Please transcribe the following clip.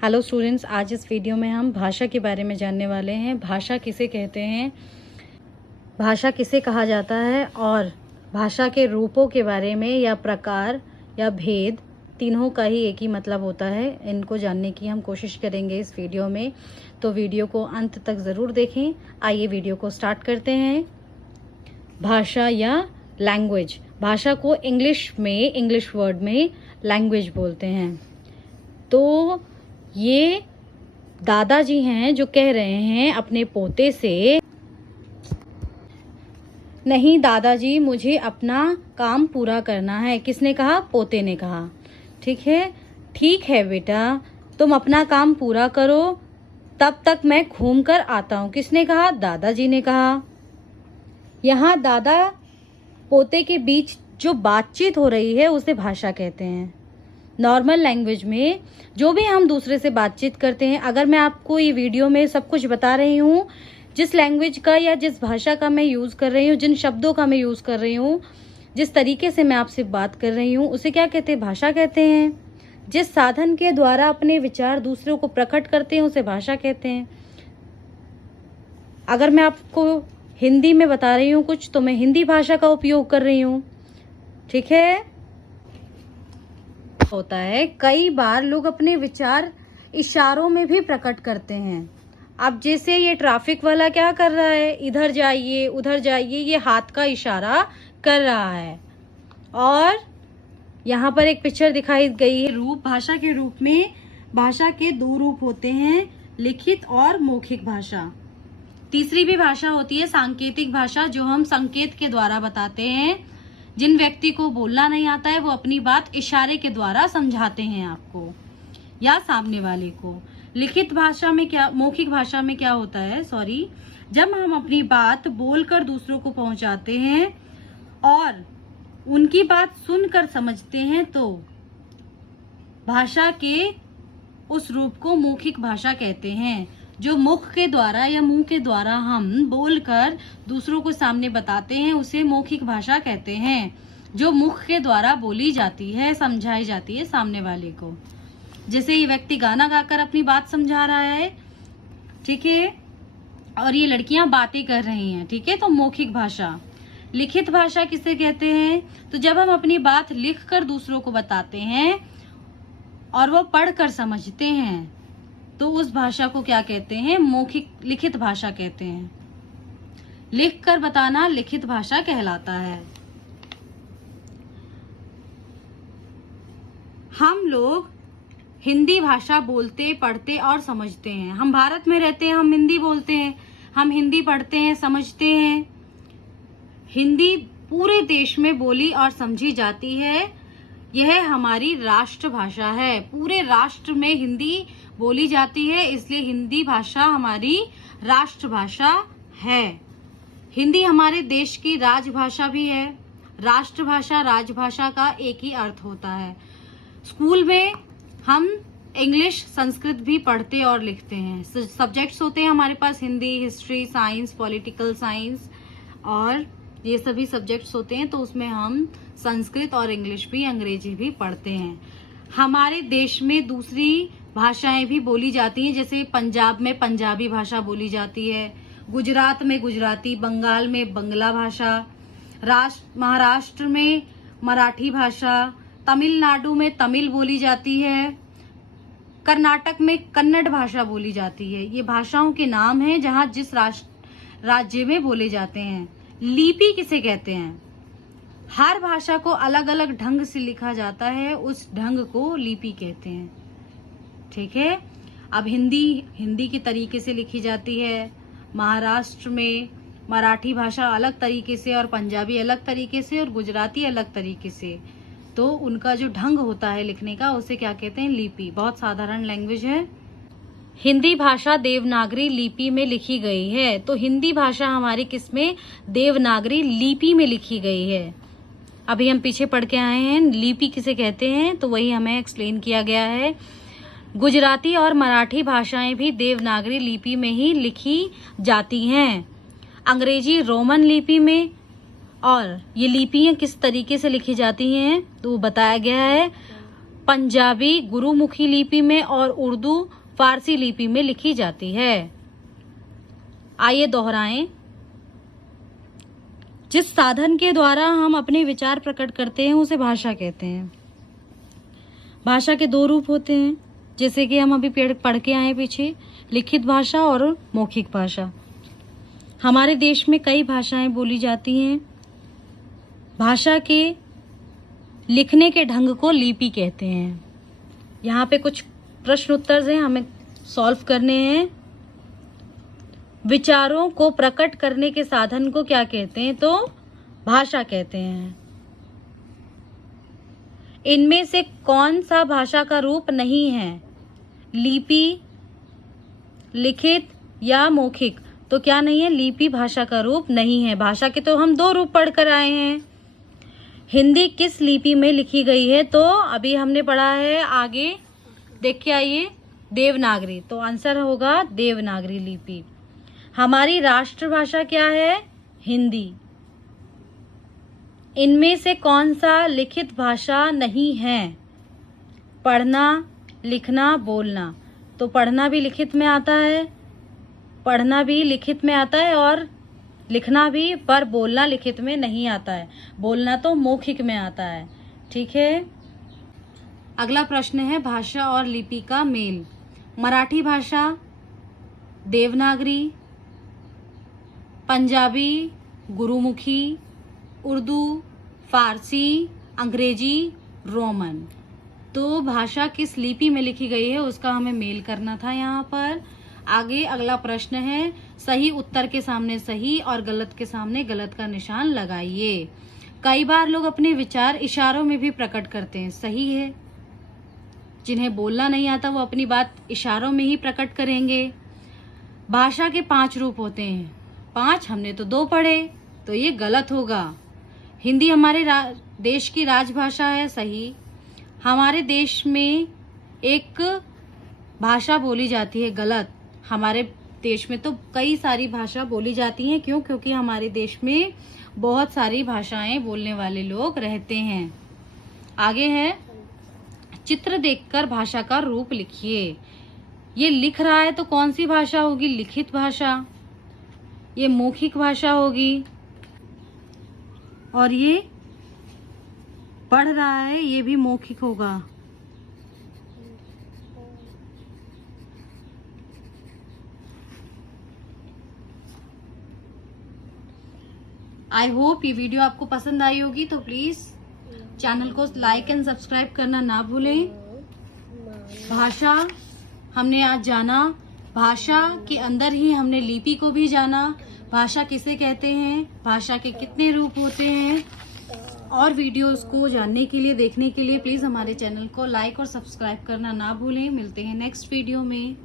Hello students, आज इस video में हम भाषा के बारे में जानने वाले हैं। भाषा किसे कहते हैं, भाषा किसे कहा जाता है और भाषा के रूपों के बारे में या प्रकार या भेद, तीनों का ही एक ही मतलब होता है। इनको जानने की हम कोशिश करेंगे इस वीडियो में, तो वीडियो को अंत तक ज़रूर देखें। आइए वीडियो को स्टार्ट करते हैं। भाषा या लैंग्वेज, भाषा को इंग्लिश वर्ड में लैंग्वेज बोलते हैं। तो ये दादाजी हैं जो कह रहे हैं अपने पोते से, नहीं दादाजी मुझे अपना काम पूरा करना है। किसने कहा? पोते ने कहा। ठीक है बेटा, तुम अपना काम पूरा करो, तब तक मैं घूम कर आता हूँ। किसने कहा? दादाजी ने कहा। यहाँ दादा पोते के बीच जो बातचीत हो रही है उसे भाषा कहते हैं। नॉर्मल लैंग्वेज में जो भी हम दूसरे से बातचीत करते हैं, अगर मैं आपको ये वीडियो में सब कुछ बता रही हूँ, जिस लैंग्वेज का या जिस भाषा का मैं यूज़ कर रही हूँ, जिन शब्दों का मैं यूज़ कर रही हूँ, जिस तरीके से मैं आपसे बात कर रही हूँ, उसे क्या कहते हैं? भाषा कहते हैं। जिस साधन के द्वारा अपने विचार दूसरों को प्रकट करते हैं उसे भाषा कहते हैं। अगर मैं आपको हिंदी में बता रही हूँ कुछ, तो मैं हिंदी भाषा का उपयोग कर रही हूँ। ठीक है। होता है कई बार लोग अपने विचार इशारों में भी प्रकट करते हैं। अब जैसे ये ट्रैफिक वाला क्या कर रहा है, इधर जाइए उधर जाइए, ये हाथ का इशारा कर रहा है। और यहाँ पर एक पिक्चर दिखाई गई है। रूप, भाषा के रूप में भाषा के दो रूप होते हैं, लिखित और मौखिक भाषा। तीसरी भी भाषा होती है सांकेतिक भाषा, जो हम संकेत के द्वारा बताते हैं। जिन व्यक्ति को बोलना नहीं आता है वो अपनी बात इशारे के द्वारा समझाते हैं आपको या सामने वाले को। लिखित भाषा में क्या, मौखिक भाषा में क्या होता है, जब हम अपनी बात बोलकर दूसरों को पहुंचाते हैं और उनकी बात सुनकर समझते हैं, तो भाषा के उस रूप को मौखिक भाषा कहते हैं। जो मुख के द्वारा या मुंह के द्वारा हम बोलकर दूसरों को सामने बताते हैं उसे मौखिक भाषा कहते हैं। जो मुख के द्वारा बोली जाती है, समझाई जाती है सामने वाले को। जैसे ये व्यक्ति गाना गाकर अपनी बात समझा रहा है, ठीक है, और ये लड़कियां बातें कर रही हैं, ठीक है, तो मौखिक भाषा। लिखित भाषा किसे कहते हैं? तो जब हम अपनी बात लिखकर दूसरों को बताते हैं और वो पढ़कर समझते हैं, तो उस भाषा को क्या कहते हैं? लिखित भाषा कहते हैं। लिखकर बताना लिखित भाषा कहलाता है। हम लोग हिंदी भाषा बोलते, पढ़ते और समझते हैं। हम भारत में रहते हैं, हम हिंदी बोलते हैं, हम हिंदी पढ़ते हैं, समझते हैं। हिंदी पूरे देश में बोली और समझी जाती है। यह हमारी राष्ट्रभाषा है। पूरे राष्ट्र में हिंदी बोली जाती है, इसलिए हिंदी भाषा हमारी राष्ट्रभाषा है। हिंदी हमारे देश की राजभाषा भी है। राष्ट्रभाषा, राजभाषा का एक ही अर्थ होता है। स्कूल में हम इंग्लिश, संस्कृत भी पढ़ते और लिखते हैं। सब्जेक्ट्स होते हैं हमारे पास Hindi, history, science, political science, और ये सभी सब्जेक्ट्स होते हैं। तो उसमें हम संस्कृत और इंग्लिश भी, अंग्रेजी भी पढ़ते हैं। हमारे देश में दूसरी भाषाएं भी बोली जाती हैं। जैसे पंजाब में पंजाबी भाषा बोली जाती है, गुजरात में गुजराती, बंगाल में बंगला भाषा, महाराष्ट्र में मराठी भाषा, तमिलनाडु में तमिल बोली जाती है, कर्नाटक में कन्नड़ भाषा बोली जाती है। ये भाषाओं के नाम हैं जहां जिस राज्य में बोले जाते हैं। लिपि किसे कहते हैं? हर भाषा को अलग अलग ढंग से लिखा जाता है, उस ढंग को लिपि कहते हैं। ठीक है। अब हिंदी के तरीके से लिखी जाती है। महाराष्ट्र में मराठी भाषा अलग तरीके से, और पंजाबी अलग तरीके से, और गुजराती अलग तरीके से। तो उनका जो ढंग होता है लिखने का, उसे क्या कहते हैं? लिपि। बहुत साधारण लैंग्वेज है। हिंदी भाषा देवनागरी लिपि में लिखी गई है। तो हिंदी भाषा हमारी किसमें? देवनागरी लिपि में लिखी गई है। अभी हम पीछे पढ़ के आए हैं लिपि किसे कहते हैं, तो वही हमें एक्सप्लेन किया गया है। गुजराती और मराठी भाषाएं भी देवनागरी लिपि में ही लिखी जाती हैं। अंग्रेजी रोमन लिपि में। और ये लिपियां किस तरीके से लिखी जाती हैं तो बताया गया है। पंजाबी गुरुमुखी लिपि में और उर्दू फारसी लिपि में लिखी जाती है। आइए दोहराएं। जिस साधन के द्वारा हम अपने विचार प्रकट करते हैं उसे भाषा कहते हैं। भाषा के दो रूप होते हैं, जैसे कि हम अभी पढ़ के आए पीछे, लिखित भाषा और मौखिक भाषा। हमारे देश में कई भाषाएं बोली जाती हैं। भाषा के लिखने के ढंग को लिपि कहते हैं। यहाँ पे कुछ प्रश्न उत्तर हैं, हमें सॉल्व करने हैं। विचारों को प्रकट करने के साधन को क्या कहते हैं? तो भाषा कहते हैं। इनमें से कौन सा भाषा का रूप नहीं है? लिपि, लिखित या मौखिक? तो क्या नहीं है? लिपि भाषा का रूप नहीं है। भाषा के तो हम दो रूप पढ़ कर आए हैं। हिंदी किस लिपि में लिखी गई है? तो अभी हमने पढ़ा है, आगे देख के आइए, देवनागरी। तो आंसर होगा देवनागरी लिपि। हमारी राष्ट्रभाषा क्या है? हिंदी। इनमें से कौन सा लिखित भाषा नहीं है? पढ़ना, लिखना, बोलना। तो पढ़ना भी लिखित में आता है, पढ़ना भी लिखित में आता है और लिखना भी, पर बोलना लिखित में नहीं आता है। बोलना तो मौखिक में आता है। ठीक है। अगला प्रश्न है भाषा और लिपि का मेल। मराठी भाषा, देवनागरी, पंजाबी गुरुमुखी, उर्दू, फारसी, अंग्रेजी, रोमन। तो भाषा किस लिपि में लिखी गई है उसका हमें मेल करना था यहाँ पर। आगे अगला प्रश्न है, सही उत्तर के सामने सही और गलत के सामने गलत का निशान लगाइए। कई बार लोग अपने विचार इशारों में भी प्रकट करते हैं। सही है। जिन्हें बोलना नहीं आता वो अपनी बात इशारों में ही प्रकट करेंगे। भाषा के 5 रूप होते हैं। 5, हमने तो 2 पढ़े, तो ये गलत होगा। हिंदी हमारे देश की राजभाषा है। सही। हमारे देश में एक भाषा बोली जाती है। गलत। हमारे देश में तो कई सारी भाषा बोली जाती हैं। क्यों? क्योंकि हमारे देश में बहुत सारी भाषाएं बोलने वाले लोग रहते हैं। आगे है, चित्र देखकर भाषा का रूप लिखिए। ये लिख रहा है तो कौन सी भाषा होगी? लिखित भाषा। ये मौखिक भाषा होगी। और ये पढ़ रहा है, ये भी मौखिक होगा। आई होप ये वीडियो आपको पसंद आई होगी, तो प्लीज चैनल को लाइक एंड सब्सक्राइब करना ना भूलें। भाषा हमने आज जाना, भाषा के अंदर ही हमने लिपि को भी जाना। भाषा किसे कहते हैं, भाषा के कितने रूप होते हैं, और वीडियोस को जानने के लिए, देखने के लिए प्लीज हमारे चैनल को लाइक और सब्सक्राइब करना ना भूलें। मिलते हैं नेक्स्ट वीडियो में।